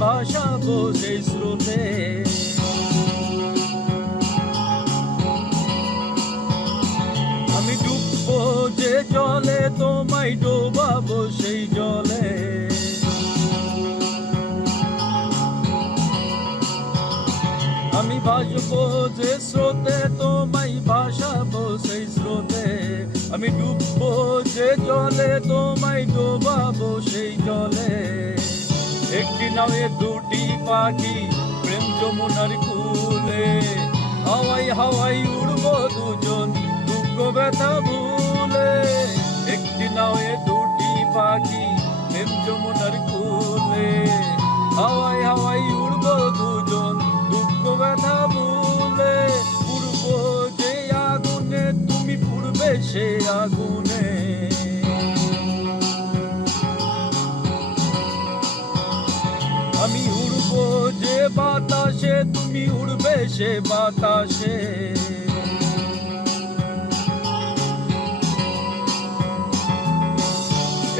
ভাসাবো, সেই স্রোতে। আমি ডুববো যে জলে, তোমায় ডোবাবো সেই জলে। আমি ভাসবো যে স্রোতে, তোমায় ভাসাবো সেই স্রোতে। আমি ডুববো যে জলে, তোমায় ডোবাবো সেই জলে। একটি নামে দুটি পাখি প্রেম যমুনার কুলে। হাওয়াই হাওয়াই উড়বো দুজন দুঃখ ব্যথা ভুলে। একটি নাওয়ে দুটি পাখি সে আগুনে। আমি উড়বো যে বাতাসে, তুমি উড়বে সে বাতাসে।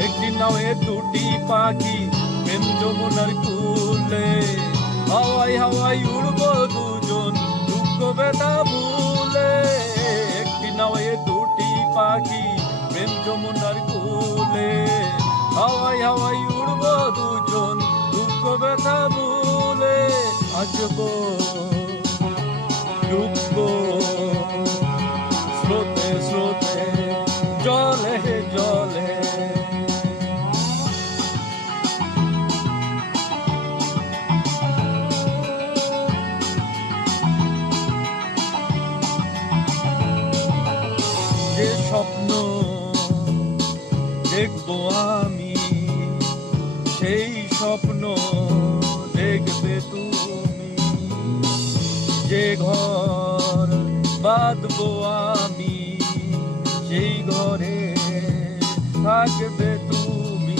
একটি নাওয়ে দুটি পাখি, প্রেম যমুনার কুলে। হাওয়াই হাওয়াই উড়বো পাখি প্রেম যমুনার কুলে। হাওয়াই হাওয়াই উড়বো দুজন দুঃখ ব্যথা ভুলে আসব দেখব আমি সেই স্বপ্ন দেখবে তুমি। যে ঘর বাঁধবো আমি, সেই ঘরে থাকবে তুমি।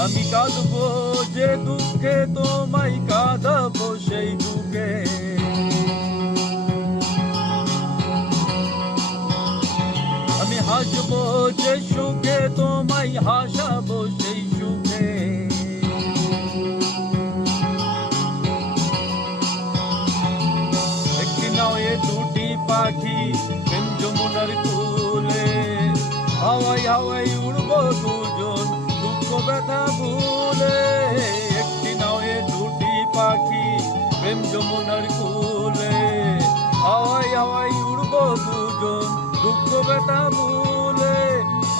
আমি কাঁদবো যে দুঃখে তোমায় কাঁদাবো সেই দুঃখে। হাওয়াই হাওয়াই উড়বো দুজন, দুঃখ ব্যথা ভুলে একটি নাওয়ে দুটি পাখি প্রেম যমুনার কুলে। হাওয়াই হাওয়াই উড়বো দুজন, দুঃখ ব্যথা ভুলে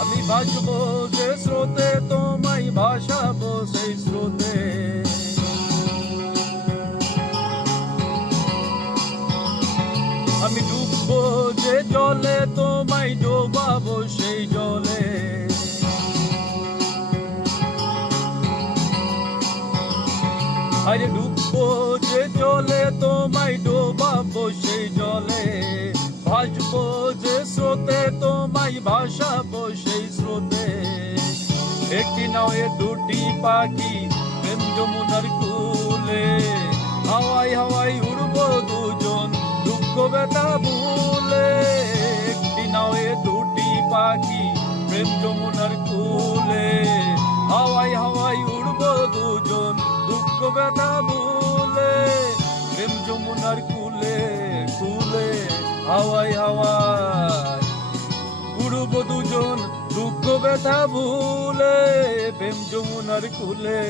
আমি ভাসবো যে স্রোতে, তোমায় ভাসাবো সেই স্রোতে। আমি ডুববো যে জলে, তোমায় ডোবাবো সেই জলে। আরে ডুববো যে জলে তোমায় ডোবাবো সেই জলে, ভাসবো যে স্রোতে তোমায় ভাসাবো সেই স্রোতে। একটি নাওয়ে দুটি পাখি প্রেম যমুনার কুলে, হাওয়াই হাওয়াই উড়বো দুজন দুঃখ ব্যথা ভুলে। একটি নাওয়ে দুটি পাখি প্রেম যমুনার কুলে, হাওয়াই হাওয়াই হাওয়াই হাওয়াই। উড়বো দুজন দুঃখ ব্যথা ভুলে প্রেম যমুনার কুলে।